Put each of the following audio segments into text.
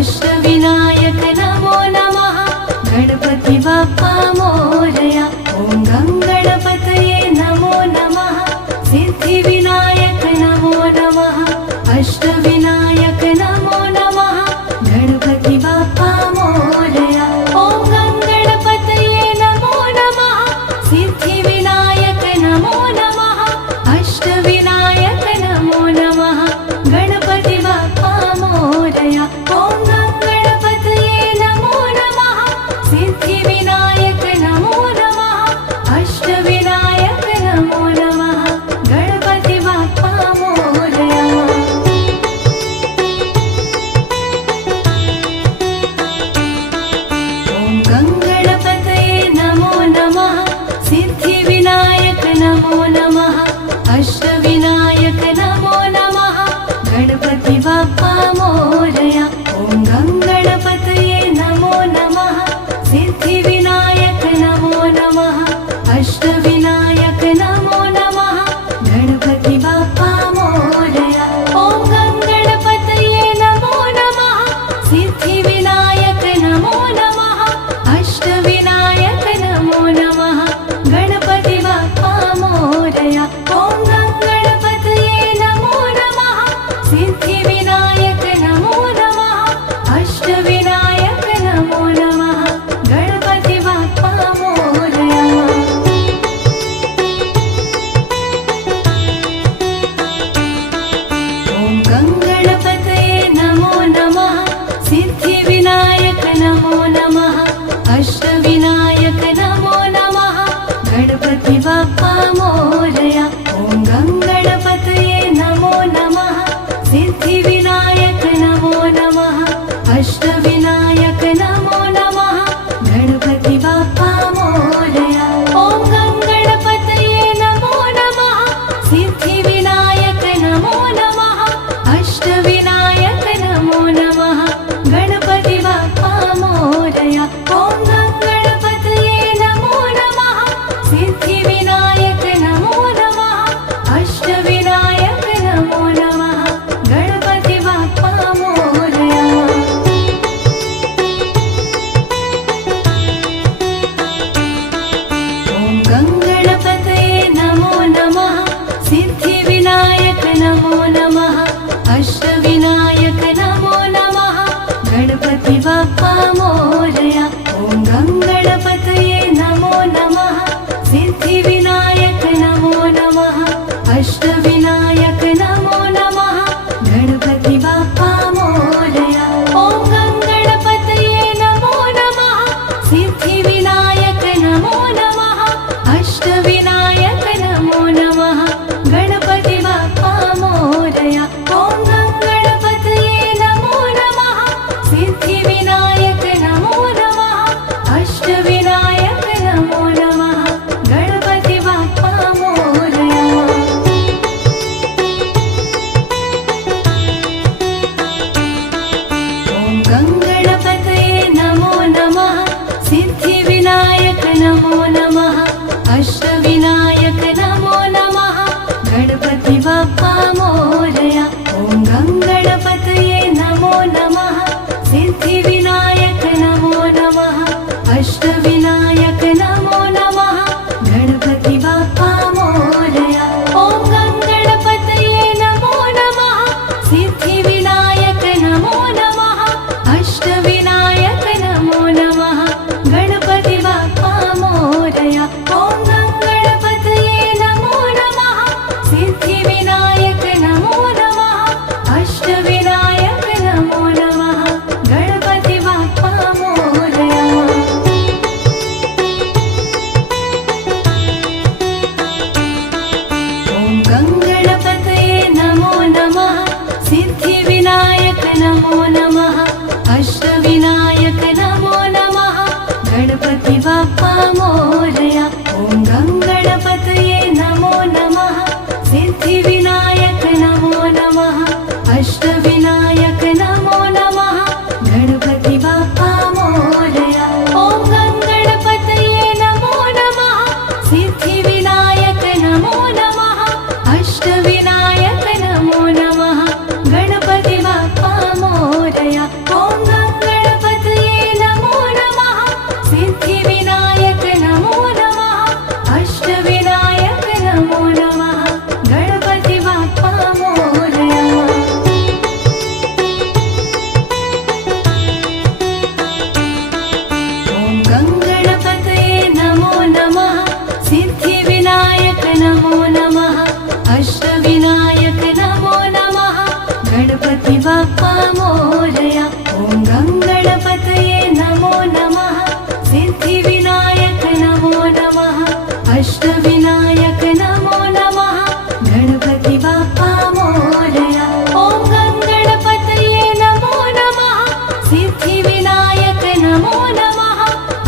अष्टविनायक नमो नमः। गणपति बाप्पा मोरया। ॐ गणपतये नमो नमः। सिद्धिविनायक नमो नमः। अष्टविनायक नमो नमः। गणपति बाप्पा मोरया। ॐ गणपतये नमो नमः। सिद्धिविनायक नमो नमः। अष्टविनायक नमो नमः। गणपति बाप्पा मोरया। ॐ गणपतये नमो नमः। सिद्धिविनायक नमो नमः। अष्टविनायक नमो नमः। गणपति बाप्पा मोरया। ॐ गणपतये नमो नमः। सिद्धिविनायक नमो नमः। अष्टविनायक नमो नमः। गणपति बाप्पा मोरया। ॐ गणपतये नमो नमः। सिद्धिविनायक नमो नमः। अष्टविनायक नमो नमः। गणपति बाप्पा मोरया। ॐ गणपतये नमो नमः। सिद्धिविनायक नमो नमः। अष्टविनायक नमो नमः। गणपति बाप्पा मोरया। ॐ गणपतये नमो नमः। सिद्धिविनायक नमो नमः। अष्टविनायक नमो नमः। गणपति बाप्पा मोरया। ॐ गणपतये नमो नमः। सिद्धिविनायक नमो नमः। अष्टविनायक नमो नमः। गणपति बाप्पा मोरया। ॐ गणपतये नमो नमः। सिद्धिविनायक नमो नमः। अष्टविनायक नमो नमः। गणपति बाप्पा मोरया। ॐ गणपतये नमो नमः। सिद्धिविनायक नमो नमः। अष्टविनायक नमो नमः। गणपति बाप्पा मोरया। ॐ गणपतये नमो नमः। सिद्धिविनायक नमो नमः। अष्टविनायक नमो नमः। गणपति बाप्पा मोरया। ॐ गणपतये नमो नमः। सिद्धिविनायक नमो नमः। अष्टविनायक नमो नमः। गणपति बाप्पा मोरया। ॐ गणपतये नमो नमः। सिद्धिविनायक नमो नमः। अष्टविनायक नमो नमः। गणपति बाप्पा मोरया। ॐ गणपतये नमो नमः। सिद्धिविनायक नमो नमः। अष्टविनायक नमो नमः। गणपति बाप्पा मोरया। ॐ गणपतये नमो नमः। सिद्धिविनायक नमो नमः। अष्टविनायक नमो नमः। गणपति बाप्पा मोरया। ॐ गणपतये नमो नमः। सिद्धिविनायक नमो नमः। अष्टविनायक नमो नमः। गणपति बाप्पा मोरया। ॐ गणपतये नमो नमः। सिद्धिविनायक नमो नमः। अष्टविनायक नमो नमः। गणपति बाप्पा मोरया। ॐ गणपतये नमो नमः। सिद्धिविनायक नमो नमः। अष्टविनायक नमो नमः। गणपति बाप्पा मोरया। सिद्धिविनायक नमो नमः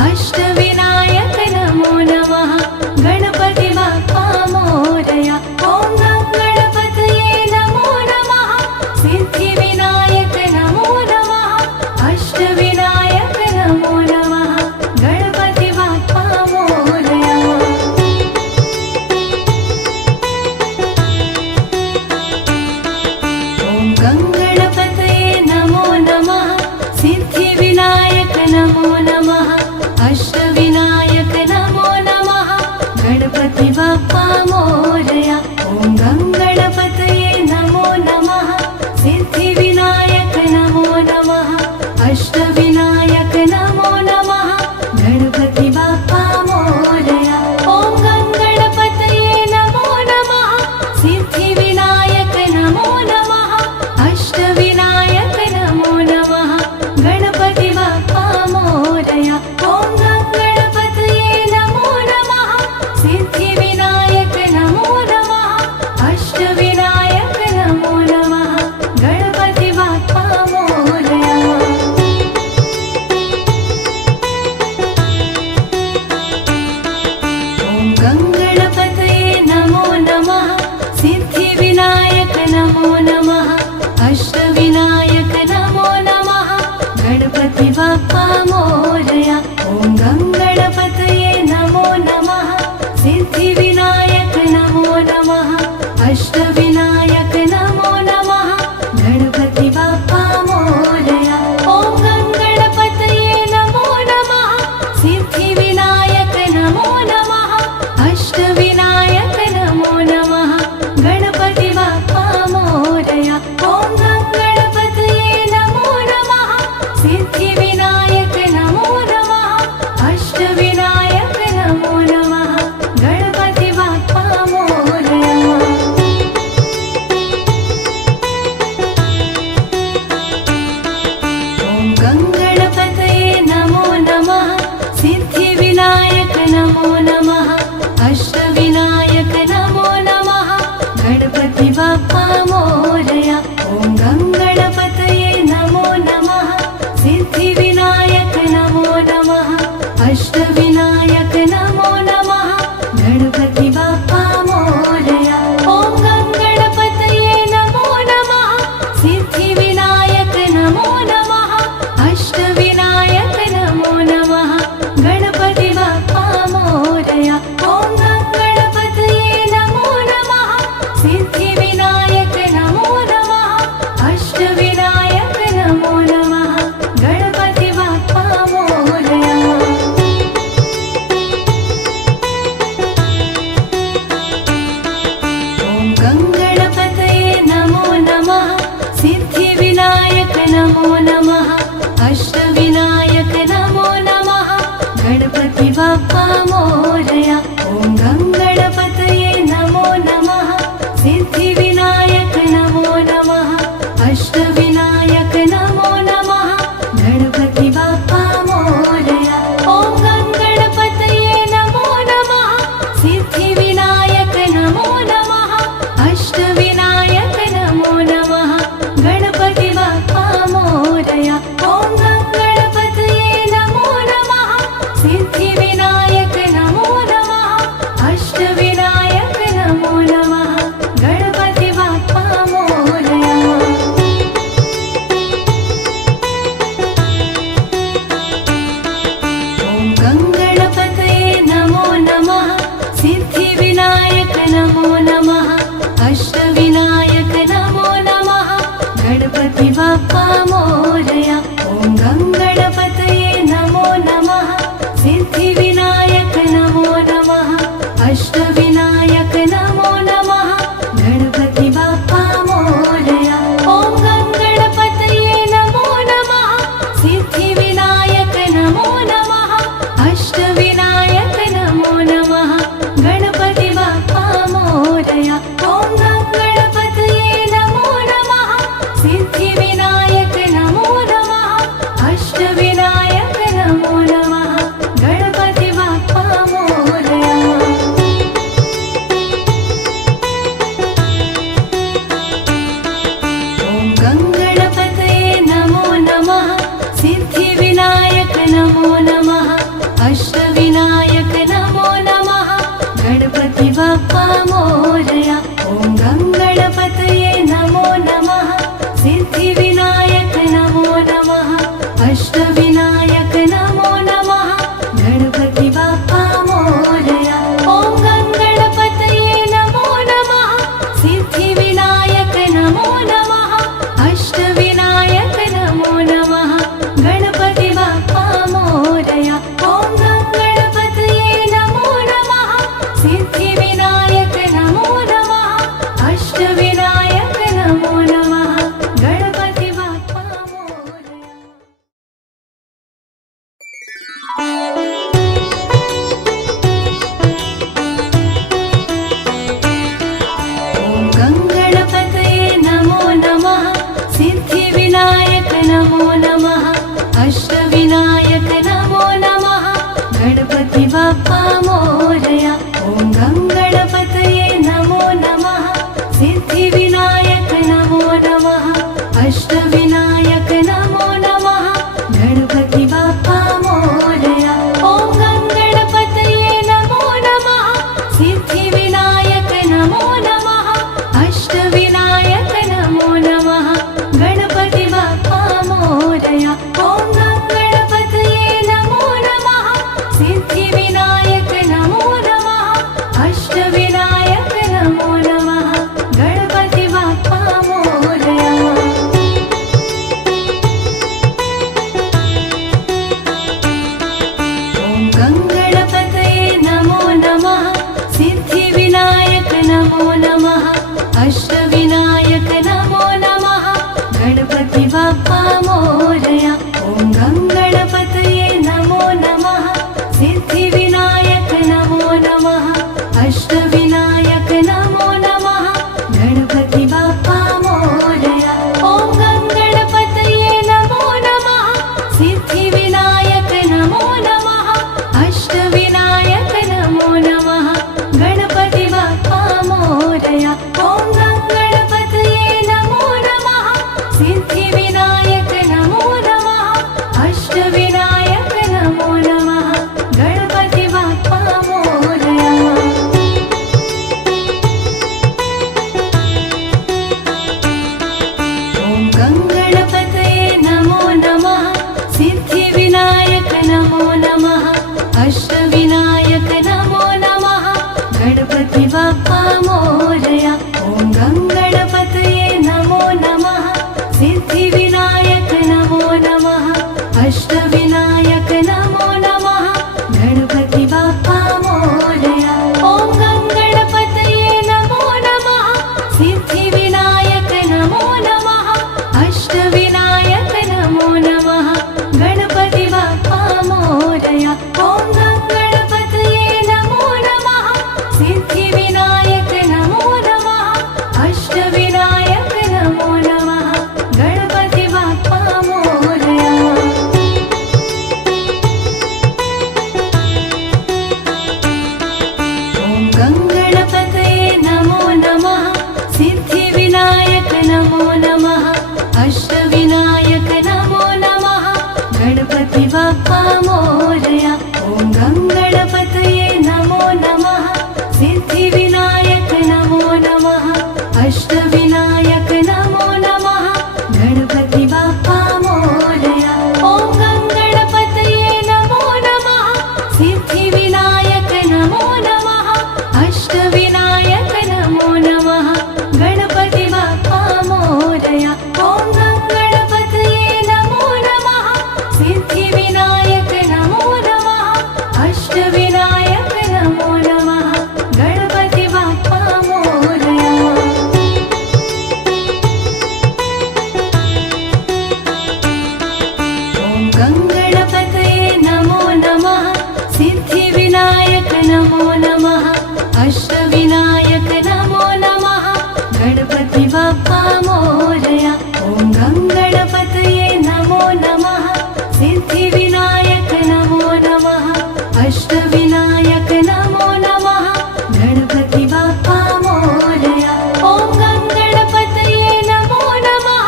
अष्टविनायक नमो नमः गणपति बाप्पा मोरया ॐ गणपतये नमो नमः सिद्धिविनायक नमो नमः अष्टविनायक नमो नमः गणपति बाप्पा मोरया ॐ गणपतये नमो नमः सिद्धिविनायक नमो नमः अष्टविनायक नमो नमः गणपति बाप्पा मोरया ॐ गणपतये नमो नमः सिद्धिविनायक नमो नमः अष्टविनायक नमो नमः गणपति बाप्पा मोरया ॐ गणपतये नमो नमः सिद्धिविनायक नमो नमः अष्टविनायक नमो नमः गणपति बाप्पा मोरया ॐ गणपतये नमो नमः सिद्धिविनायक नमो नमः अष्टविनायक नमो नमः गणपति बाप्पा मोरया ॐ गणपतये नमो नमः सिद्धिविनायक नमो नमः अष्टविनायक नमो नमः गणपति बाप्पा मोरया ॐ गणपतये नमो नमः सिद्धिविनायक नमो नमः अष्टविनायक नमो नमः गणपति बाप्पा मोरया ॐ गणपतये नमो नमः सिद्धिविनायक नमो नमः अष्टविनायक नमो नमः गणपति बाप्पा मोरया ॐ गणपतये नमो नमः सिद्धिविनायक नमो नमः अष्टविनायक नमो नमः गणपति बाप्पा मोरया ॐ गणपतये नमो नमः सिद्धिविनायक नमो नमः अष्टविनायक नमो नमः गणपति बाप्पा मोरया ॐ गणपतये नमो नमः सिद्धिविनायक नमो नमः अष्टविनायक नमो नमः गणपति बाप्पा मोरया ॐ गणपतये नमो नमः सिद्धिविनायक नमो नमः अष्टविनायक नमो नमः गणपति बाप्पा मोरया ॐ गणपतये नमो नमः सिद्धिविनायक नमो नमः अष्टविनायक नमो नमः गणपति बाप्पा मोरया ॐ गणपतये नमो नमः सिद्धिविनायक नमो नमः अष्टविनायक नमो नमः गणपति बाप्पा मोरया ॐ गणपतये नमो नमः सिद्धिविनायक नमो नमः अष्टविनायक नमो नमः गणपति बाप्पा मोरया ॐ गणपतये नमो नमः सिद्धिविनायक नमो नमः अष्टविनायक नमो नमः गणपति बाप्पा मोरया ॐ गणपतये नमो नमः सिद्धिविनायक नमो नमः अष्टविनायक नमो नमः गणपति बाप्पा मोरया ॐ गणपतये नमो नमः सिद्धिविनायक नमो नमः अष्टविनायक नमो नमः गणपति बाप्पा मोरया ॐ गणपतये नमो नमः सिद्धिविनायक नमो नमः अष्टविनायक नमो नमः गणपति बाप्पा मोरया ॐ गणपतये नमो नमः सिद्धिविनायक नमो नमः अष्टविनायक नमो नमः गणपति बाप्पा मोरया ॐ गणपतये नमो नमः सिद्धिविनायक अष्टविनायक नमो नमः गणपति बाप्पा मोरया। ॐ गङ्गणपतये नमो नमः सिद्धिविनायक नमो नमः अष्टविनायक नमो नमः गणपति बाप्पा मोरया। ॐ गङ्गणपतये नमो नमः सिद्धिविनायक नमो नमः अष्टविनायक नमो नमः गणपति बाप्पा मोरया। ॐ गङ्गणपतये नमो नमः सिद्धिविनायक नमो नमः अष्टविनायक नमो नमः गणपति बाप्पा मोरया। ॐ गङ्गणपतये नमो नमः सिद्धिविनायक नमो नमः अष्टविनायक नमो नमः गणपति बाप्पा मोरया। ॐ गङ्गणपतये नमो नमः सिद्धिविनायक नमो नमः अष्टविनायक नमो नमः गणपति बाप्पा मोरया। ॐ गङ्गणपतये नमो नमः सिद्धिविनायक नमो नमः अष्टविनायक नमो नमः गणपति बाप्पा मोरया। ॐ गङ्गणपतये नमो नमः सिद्धिविनायक नमो नमः अष्टविनायक नमो नमः गणपति बाप्पा मोरया। ॐ गङ्गणपतये नमो नमः सिद्धिविनायक नमो नमः अष्टविनायक नमो नमः गणपति बाप्पा मोरया। ॐ गङ्गणपतये नमो नमः सिद्धिविनायक नमो नमः अष्टविनायक नमो नमः गणपति बाप्पा मोरया। ॐ गङ्गणपतये नमो नमः सिद्धिविनायक नमो नमः अष्टविनायक नमो नमः गणपति बाप्पा मोरया। ॐ गङ्गणपतये नमो नमः सिद्धिविनायक नमो नमः अष्टविनायक नमो नमः गणपति बाप्पा मोरया। ॐ गङ्गणपतये नमो नमः सिद्धिविनायक नमो नमः अष्टविनायक नमो नमः गणपति बाप्पा मोरया। ॐ गङ्गणपतये नमो नमः सिद्धिविनायक नमो नमः अष्टविनायक नमो नमः गणपति बाप्पा मोरया। ॐ गङ्गणपतये नमो नमः सिद्धिविनायक नमो नमः अष्टविनायक नमो नमः गणपति बाप्पा मोरया। ॐ गङ्गणपतये नमो नमः सिद्धिविनायक नमो नमः अष्टविनायक नमो नमः गणपति बाप्पा मोरया। ॐ गङ्गणपतये नमो नमः सिद्धिविनायक नमो नमः अष्टविनायक नमो नमः गणपति बाप्पा मोरया। ॐ गङ्गणपतये नमो नमः सिद्धिविनायक नमो नमः अष्टविनायक नमो नमः गणपति बाप्पा मोरया। ॐ गङ्गणपतये नमो नमः सिद्धिविनायक नमो नमः अष्टविनायक नमो नमः गणपति बाप्पा मोरया। ॐ गङ्गणपतये नमो नमः सिद्धिविनायक नमो नमः अष्टविनायक नमो नमः गणपति बाप्पा मोरया। ॐ गङ्गणपतये नमो नमः सिद्धिविनायक नमो नमः अष्टविनायक नमो नमः गणपति बाप्पा मोरया। ॐ गङ्गणपतये नमो नमः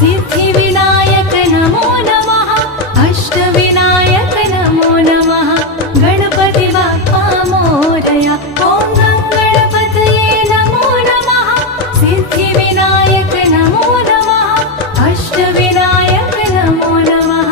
सिद्धिविनायक नमो नमः अष्टविनायक नमो नमः गणपति बाप्पा मोरया। ॐ गङ्गणपतये नमो नमः सिद्धिविनायक नमो नमः अष्टविनायक नमो नमः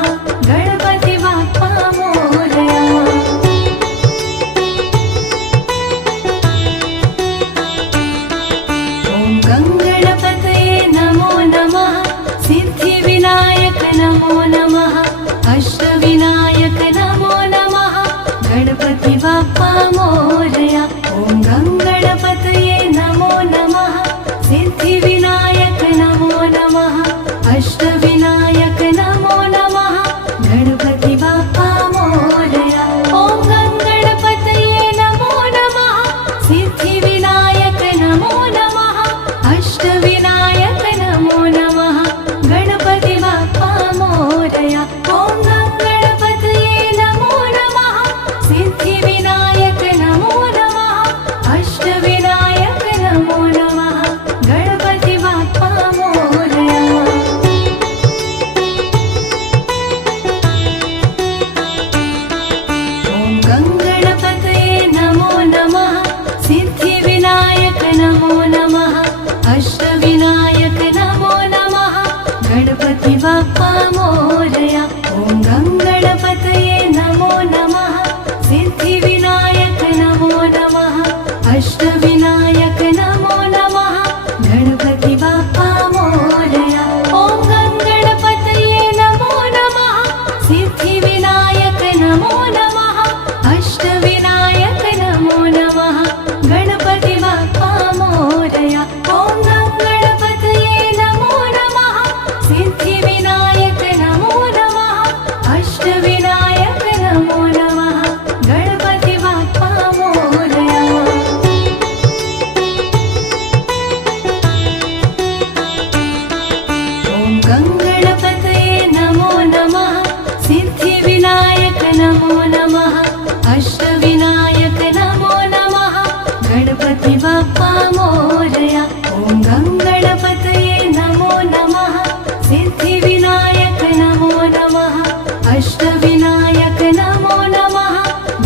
अष्टविनायक नमो नमः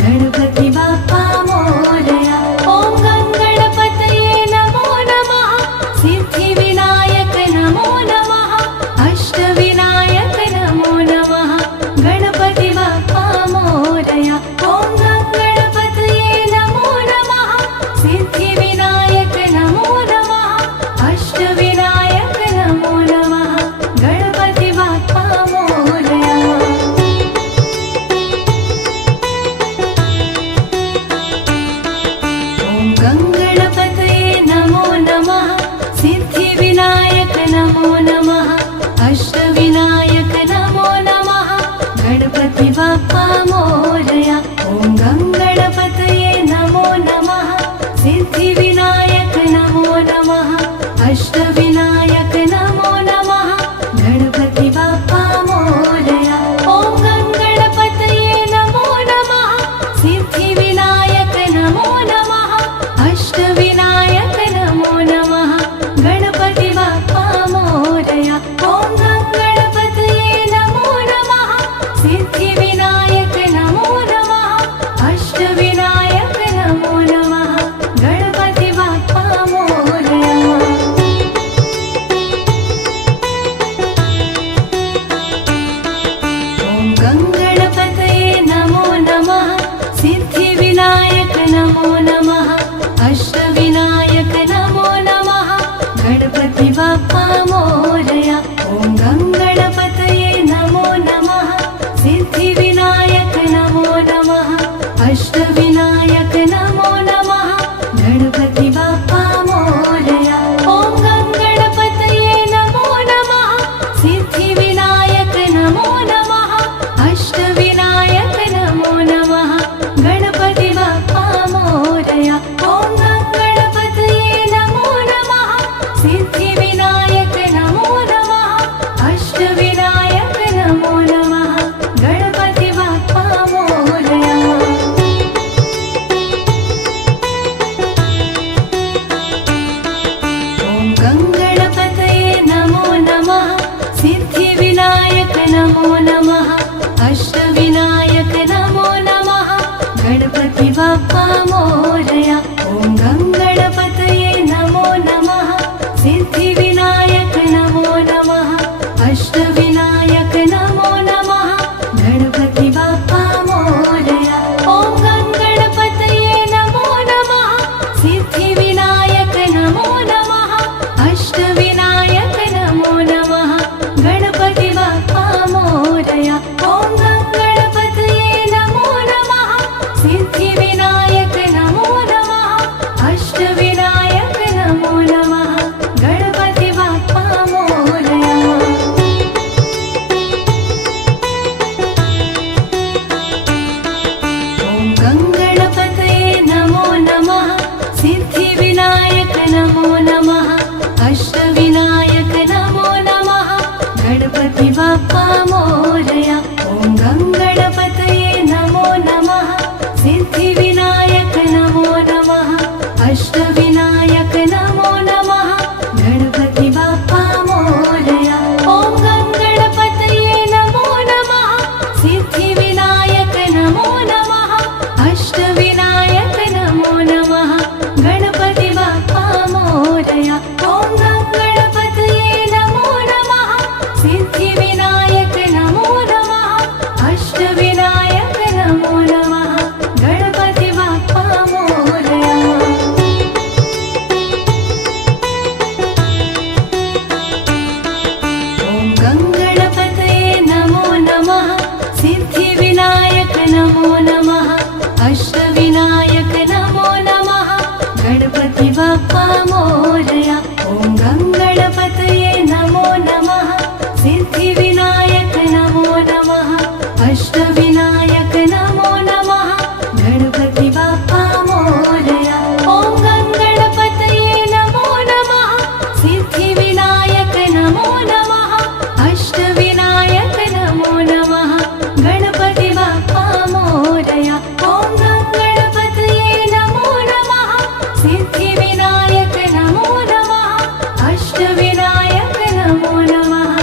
गणपति बाप्पा मोरया। ॐ गङ्गणपतये नमो नमः सिद्धिविनायक नमो नमः अष्टविनायक नमो नमः गणपति बाप्पा मोरया। ॐ गङ्गणपतये नमो नमः सिद्धिविनायक नमो नमः अष्टविनायक नमो नमः गणपति बाप्पा मोरया। ॐ गङ्गणपतये नमो नमः सिद्धिविनायक नमो नमः अष्टविनायक नमो नमः गणपति बाप्पा मोरया। ॐ गङ्गणपतये नमो नमः सिद्धिविनायक नमो नमः अष्टविनायक नमो नमः गणपति बाप्पा मोरया। ॐ गङ्गणपतये नमो नमः सिद्धिविनायक नमो नमः अष्टविनायक नमो नमः गणपति बाप्पा मोरया। ॐ गङ्गणपतये नमो नमः सिद्धिविनायक नमो नमः अष्टविनायक नमो नमः गणपति बाप्पा मोरया। ॐ गङ्गणपतये नमो नमः सिद्धिविनायक नमो नमः अष्टविनायक नमो नमः गणपति बाप्पा मोरया। ॐ गङ्गणपतये नमो नमः सिद्धिविनायक नमो नमः अष्टविनायक नमो नमः गणपति बाप्पा मोरया। ॐ गङ्गणपतये नमो नमः सिद्धिविनायक नमो नमः अष्टविनायक नमो नमः गणपति बाप्पा मोरया। ॐ गङ्गणपतये नमो नमः सिद्धिविनायक नमो नमः अष्टविनायक नमो नमः गणपति बाप्पा मोरया। ॐ गङ्गणपतये नमो नमः सिद्धिविनायक नमो नमः अष्टविनायक नमो नमः गणपति बाप्पा मोरया। ॐ गङ्गणपतये नमो नमः सिद्धिविनायक नमो नमः अष्टविनायक नमो नमः गणपति बाप्पा मोरया। ॐ गङ्गणपतये नमो नमः सिद्धिविनायक नमो नमः अष्टविनायक नमो नमः गणपति बाप्पा मोरया। ॐ गङ्गणपतये नमो नमः सिद्धिविनायक नमो नमः अष्टविनायक नमो नमः गणपति बाप्पा मोरया। ॐ गङ्गणपतये नमो नमः सिद्धिविनायक नमो नमः अष्टविनायक नमो नमः गणपति बाप्पा मोरया। ॐ गङ्गणपतये नमो नमः सिद्धिविनायक नमो नमः अष्टविनायक नमो नमः गणपति बाप्पा मोरया। ॐ गङ्गणपतये नमो नमः सिद्धिविनायक नमो नमः अष्टविनायक नमो नमः गणपति बाप्पा मोरया। ॐ गङ्गणपतये नमो नमः सिद्धिविनायक नमो नमः अष्टविनायक नमो नमः गणपति बाप्पा मोरया। ॐ गङ्गणपतये नमो नमः सिद्धिविनायक नमो नमः अष्टविनायक नमो नमः गणपति बाप्पा मोरया। ॐ गङ्गणपतये नमो नमः सिद्धिविनायक नमो नमः अष्टविनायक नमो नमः गणपति बाप्पा मोरया। ॐ गङ्गणपतये नमो नमः सिद्धिविनायक नमो नमः अष्टविनायक नमो नमः गणपति बाप्पा मोरया। ॐ गङ्गणपतये नमो नमः सिद्धिविनायक नमो नमः अष्टविनायक नमो नमः।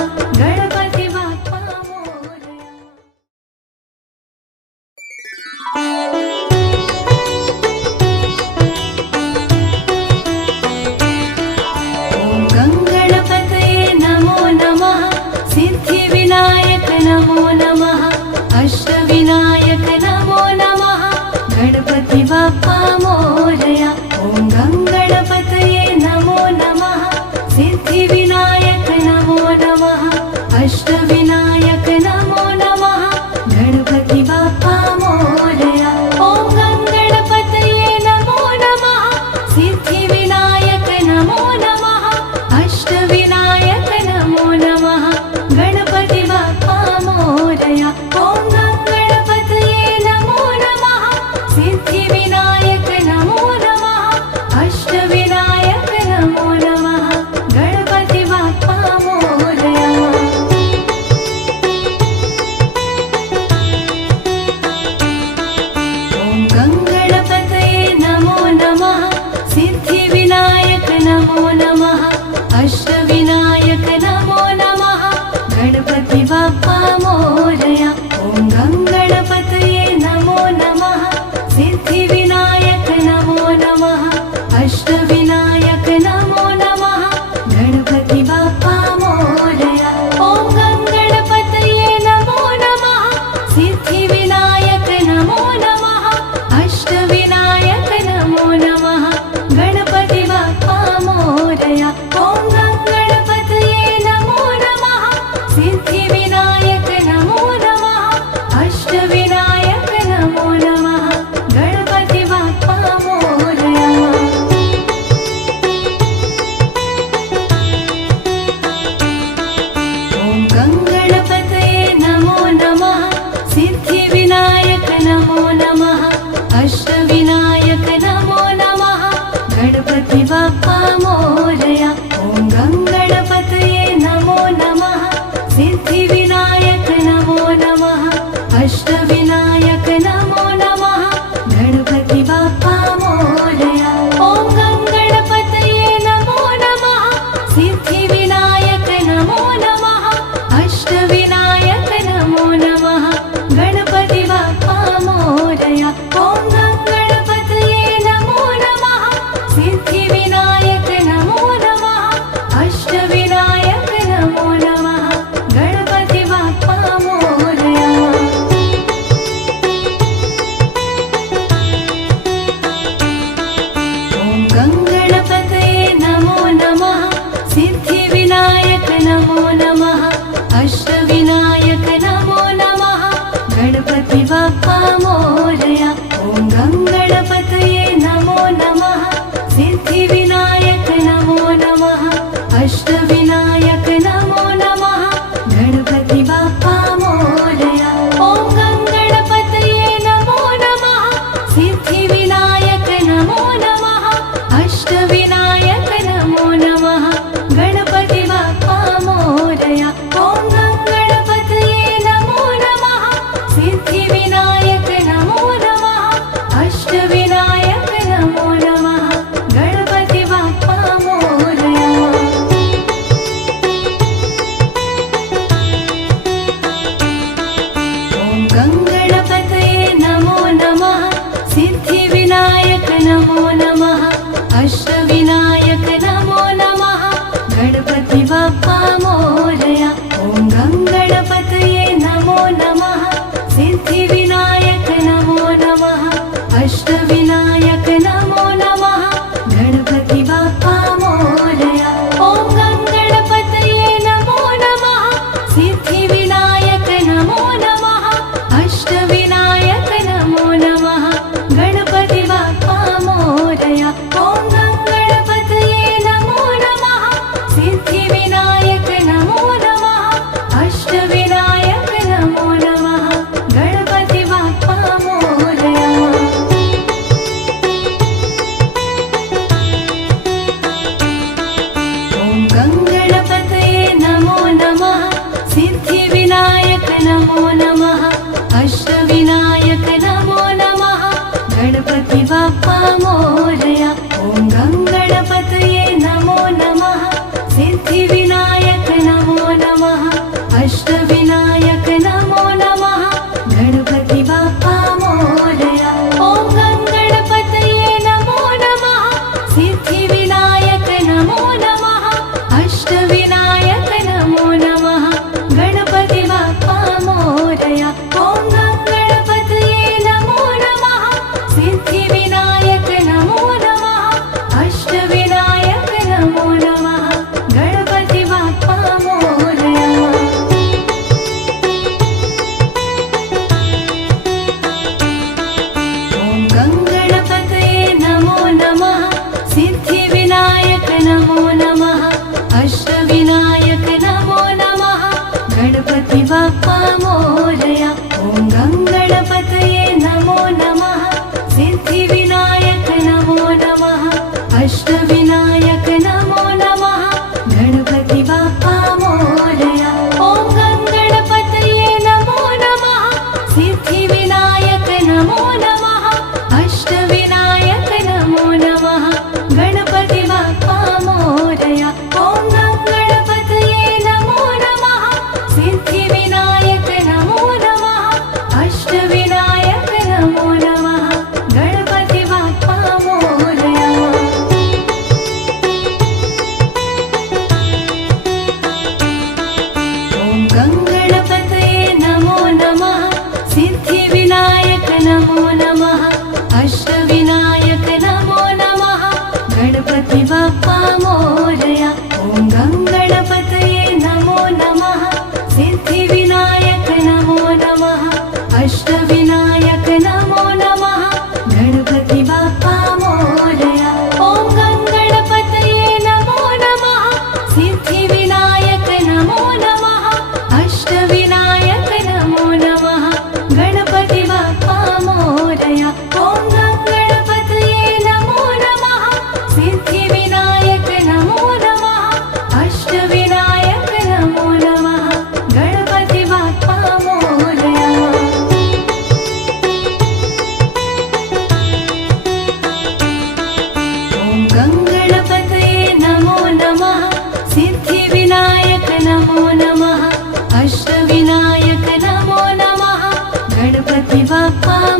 गणपति बाप्पा